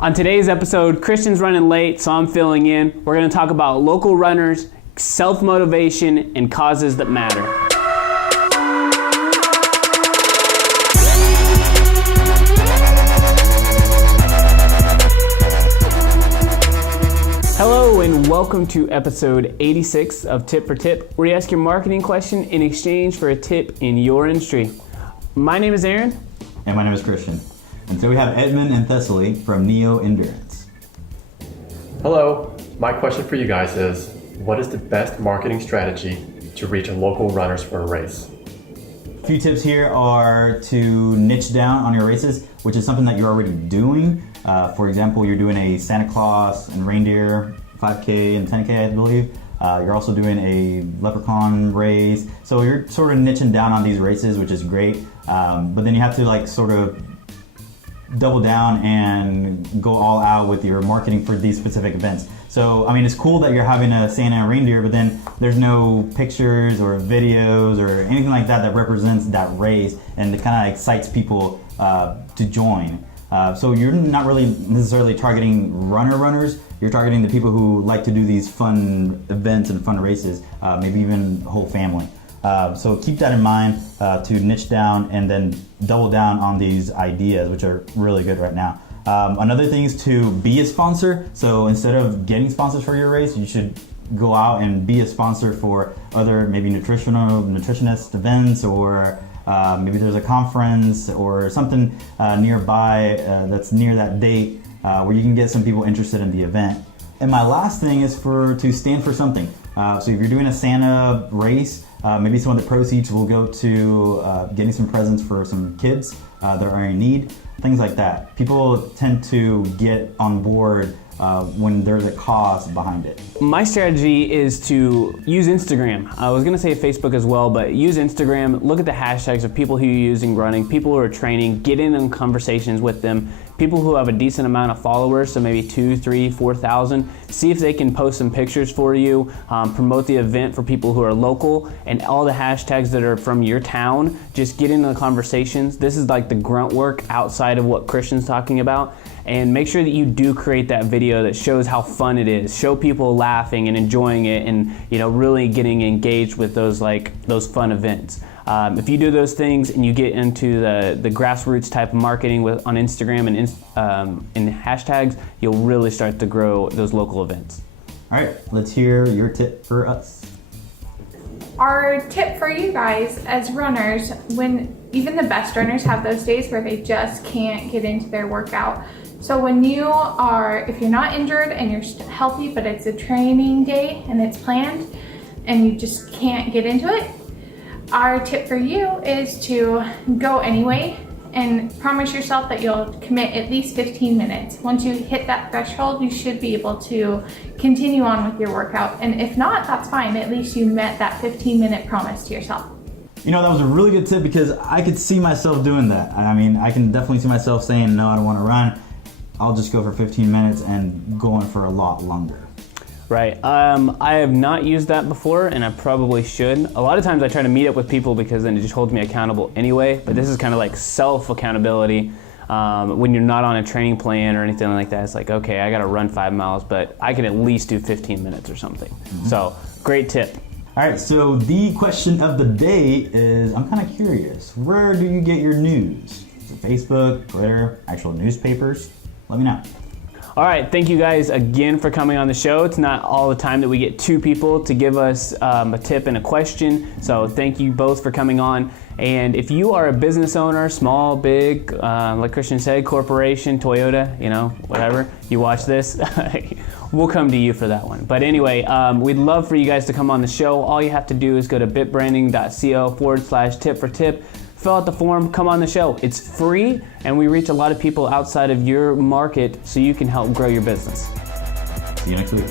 On today's episode, Christian's running late, so I'm filling in. We're going to talk about local runners, self-motivation, and causes that matter. Hello and welcome to episode 86 of Tip for Tip, where you ask your marketing question in exchange for a tip in your industry. My name is Aaron. And my name is Christian. And so we have Edmund and Thessaly from NeoEndurance. Hello, my question for you guys is, what is the best marketing strategy to reach local runners for a race? A few tips here are to niche down on your races, which is something that you're already doing. For example, you're doing a Santa Claus and reindeer 5K and 10K, I believe. You're also doing a leprechaun race. So you're sort of niching down on these races, which is great. But then you have to sort of double down and go all out with your marketing for these specific events. So, I mean, it's cool that you're having a Santa and reindeer, but then there's no pictures or videos or anything like that that represents that race, and it kind of excites people to join. So you're not really necessarily targeting runners, you're targeting the people who like to do these fun events and fun races, maybe even the whole family. So keep that in mind to niche down and then double down on these ideas, which are really good right now. Another thing is to be a sponsor. So instead of getting sponsors for your race, you should go out and be a sponsor for other maybe nutritionist events, or maybe there's a conference or something nearby that's near that date where you can get some people interested in the event. And my last thing is to stand for something. So if you're doing a Santa race, maybe some of the proceeds will go to getting some presents for some kids that are in need, things like that. People tend to get on board when there's a cause behind it. My strategy is to use Instagram. I was going to say Facebook as well, but use Instagram. Look at the hashtags of people who are using running, people who are training, get in conversations with them, people who have a decent amount of followers, so maybe 2,000, 3,000, 4,000. See if they can post some pictures for you, promote the event for people who are local, and all the hashtags that are from your town. Just get into the conversations. This is like the grunt work outside of what Christian's talking about. And make sure that you do create that video that shows how fun it is. Show people laughing and enjoying it, and really getting engaged with those fun events. If you do those things and you get into the grassroots type of marketing on Instagram and hashtags, you'll really start to grow those local events. All right, let's hear your tip for us. Our tip for you guys as runners, when even the best runners have those days where they just can't get into their workout. So if you're not injured and you're healthy, but it's a training day and it's planned and you just can't get into it, our tip for you is to go anyway and promise yourself that you'll commit at least 15 minutes. Once you hit that threshold, you should be able to continue on with your workout. And if not, that's fine. At least you met that 15-minute promise to yourself. That was a really good tip, because I could see myself doing that. I mean, I can definitely see myself saying, no, I don't want to run. I'll just go for 15 minutes and going for a lot longer. Right. I have not used that before, and I probably should. A lot of times I try to meet up with people because then it just holds me accountable anyway, but this is kind of like self-accountability. When you're not on a training plan or anything like that, it's like, okay, I got to run 5 miles, but I can at least do 15 minutes or something. Mm-hmm. So, great tip. All right, so the question of the day is, I'm kind of curious, where do you get your news? Is it Facebook, Twitter, actual newspapers? Let me know. All right, thank you guys again for coming on the show. It's not all the time that we get two people to give us a tip and a question, so thank you both for coming on. And if you are a business owner, small, big, like Christian said, corporation, Toyota, whatever, you watch this, we'll come to you for that one. But anyway, we'd love for you guys to come on the show. All you have to do is go to bitbranding.co/tip for tip. Fill out the form, come on the show. It's free, and we reach a lot of people outside of your market so you can help grow your business. See you next week.